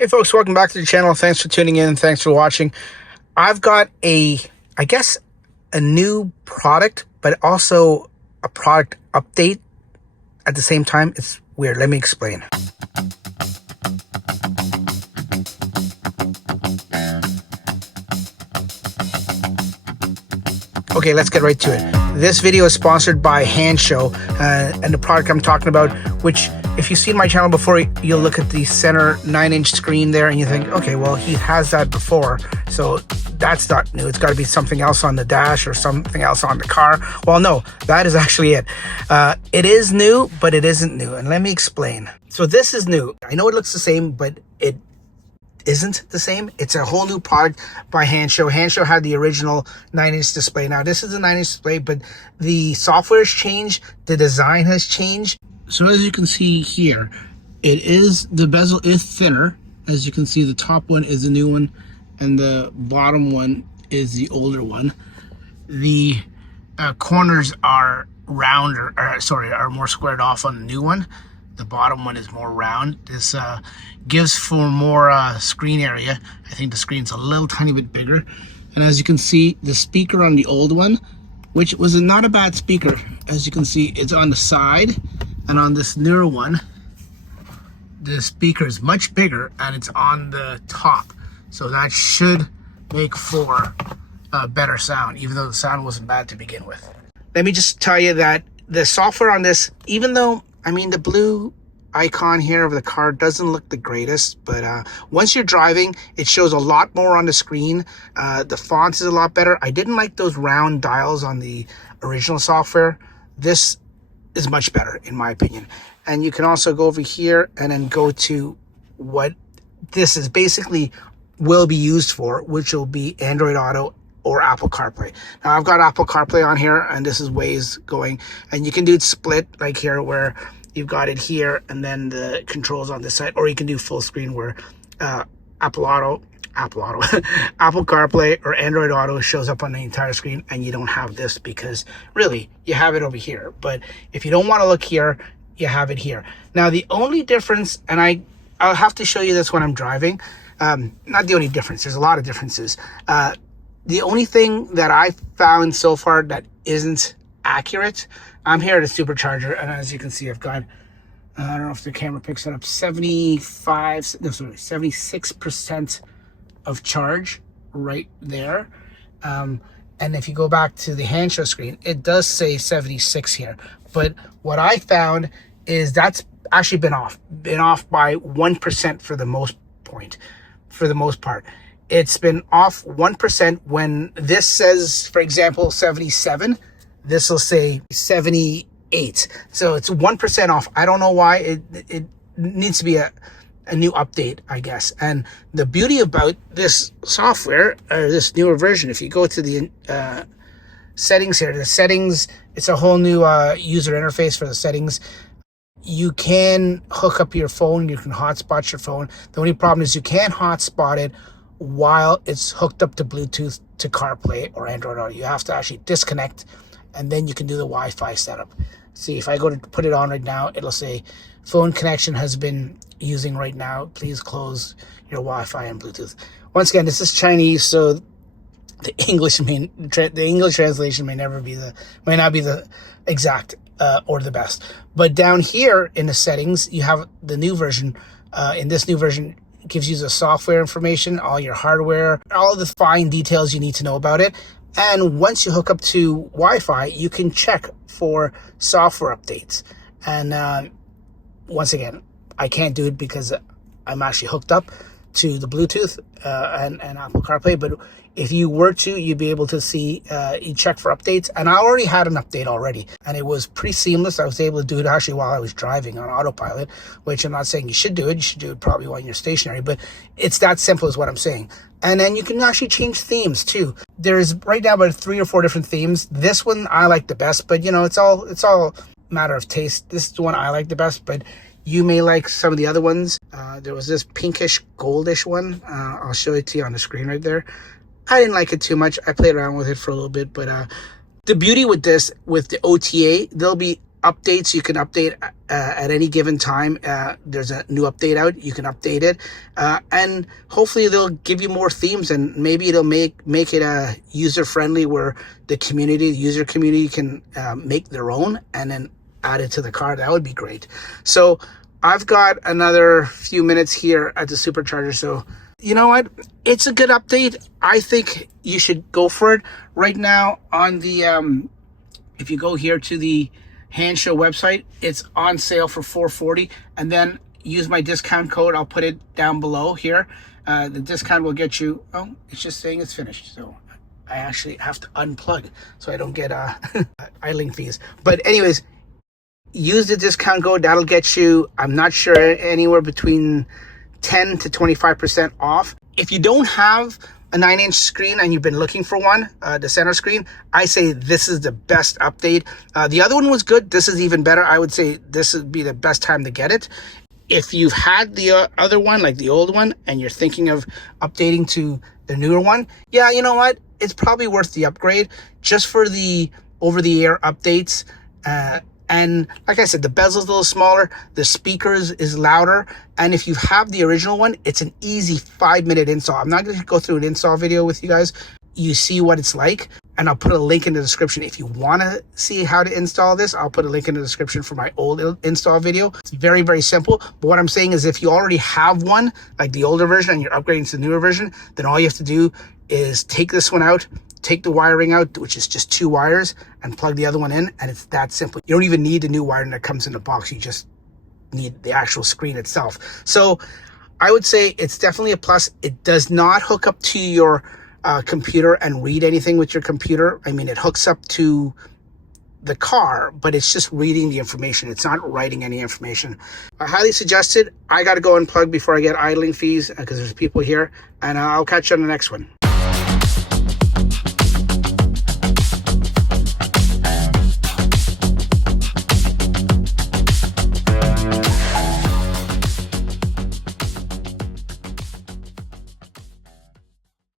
Hey folks, welcome back to the channel. Thanks for tuning in. Thanks for watching. I've got a new product, but also a product update at the same time. It's weird. Let me explain. Okay, let's get right to it. This video is sponsored by Hansshow, and the product I'm talking about, which if you've seen my channel before, you'll look at the center 9-inch screen there and you think, okay, well, he has that before, so that's not new. It's got to be something else on the dash or something else on the car. Well, no, that is actually it. It is new, but it isn't new, and let me explain. So this is new. I know it looks the same, but it isn't the same. It's a whole new product by Hansshow. Hansshow had the original 9-inch display. Now this is a 9-inch display, but the software has changed, the design has changed. So as you can see here, the bezel is thinner. As you can see, the top one is the new one and the bottom one is the older one. The corners are rounder, are more squared off on the new one. The bottom one is more round. This gives for more screen area. I think the screen's a little tiny bit bigger. And as you can see, the speaker on the old one, which was not a bad speaker, as you can see, it's on the side. And on this newer one, the speaker is much bigger and it's on the top. So that should make for a better sound, even though the sound wasn't bad to begin with. Let me just tell you that the software on this, even though, I mean, the blue icon here of the car doesn't look the greatest, but once you're driving, it shows a lot more on the screen. The font is a lot better. I didn't like those round dials on the original software. This is much better in my opinion. And you can also go over here and then go to what this is basically will be used for, which will be Android Auto or Apple CarPlay. Now I've got Apple CarPlay on here and this is Waze going, and you can do it split like here where you've got it here and then the controls on this side, or you can do full screen where Apple CarPlay or Android Auto shows up on the entire screen, and you don't have this because really you have it over here. But if you don't want to look here, you have it here. Now the only difference, and I'll have to show you this when I'm driving, not the only difference, there's a lot of differences. The only thing that I found so far that isn't accurate, I'm here at a supercharger, and as you can see, I've got, I don't know if the camera picks it up, 76% of charge right there. And if you go back to the Hansshow screen, it does say 76 here. But what I found is that's actually been off by 1% for the most part. It's been off 1% when this says, for example, 77. This will say 78. So it's 1% off. I don't know why. It needs to be a new update, I guess. And the beauty about this software, or this newer version, if you go to the settings here, it's a whole new user interface for the settings. You can hook up your phone, you can hotspot your phone. The only problem is you can't hotspot it while it's hooked up to Bluetooth to CarPlay or Android Auto. You have to actually disconnect, and then you can do the Wi-Fi setup. See, if I go to put it on right now, it'll say phone connection has been using right now. Please close your Wi-Fi and Bluetooth. Once again, this is Chinese, so the English translation may not be the exact or the best. But down here in the settings, you have the new version. In this new version, it gives you the software information, all your hardware, all the fine details you need to know about it. And once you hook up to Wi-Fi, you can check for software updates. And once again, I can't do it because I'm actually hooked up to the Bluetooth and Apple CarPlay. But if you were to, you'd be able to see, you check for updates. And I already had an update already, and it was pretty seamless. I was able to do it actually while I was driving on autopilot, which I'm not saying you should do it. You should do it probably while you're stationary, but it's that simple is what I'm saying. And then you can actually change themes too. There's right now about 3 or 4 different themes. This one I like the best, but you know, it's all matter of taste. This is the one I like the best, but you may like some of the other ones. There was this pinkish goldish one. I'll show it to you on the screen right there. I didn't like it too much. I played around with it for a little bit, but the beauty with this, with the OTA, there'll be updates. You can update at any given time. There's a new update out. You can update it, and hopefully they'll give you more themes, and maybe it'll make it user friendly, where the user community can make their own and then add it to the car. That would be great. So I've got another few minutes here at the supercharger. So you know what? It's a good update. I think you should go for it right now. On the if you go here to the Hansshow website, it's on sale for $440, and then use my discount code. I'll put it down below here. The discount will get you, oh, it's just saying it's finished, so I actually have to unplug so I don't get idling fees. But anyways, use the discount code. That'll get you, I'm not sure, anywhere between 10 to 25% off. If you don't have a 9-inch screen and you've been looking for one, the center screen, I say this is the best update. The other one was good. This is even better. I would say this would be the best time to get it. If you've had the other one, like the old one, and you're thinking of updating to the newer one, yeah, you know what? It's probably worth the upgrade just for the over-the-air updates. And like I said, the bezel's a little smaller, the speakers is louder, and if you have the original one, it's an easy 5-minute install. I'm not going to go through an install video with you guys. You see what it's like, and I'll put a link in the description. If you want to see how to install this, I'll put a link in the description for my old install video. It's very, very simple. But what I'm saying is, if you already have one, like the older version, and you're upgrading to the newer version, then all you have to do is take this one out, take the wiring out, which is just 2 wires, and plug the other one in, and it's that simple. You don't even need the new wiring that comes in the box. You just need the actual screen itself. So I would say it's definitely a plus. It does not hook up to your computer and read anything with your computer. I mean, it hooks up to the car, but it's just reading the information. It's not writing any information. I highly suggest it. I got to go and plug before I get idling fees because there's people here, and I'll catch you on the next one.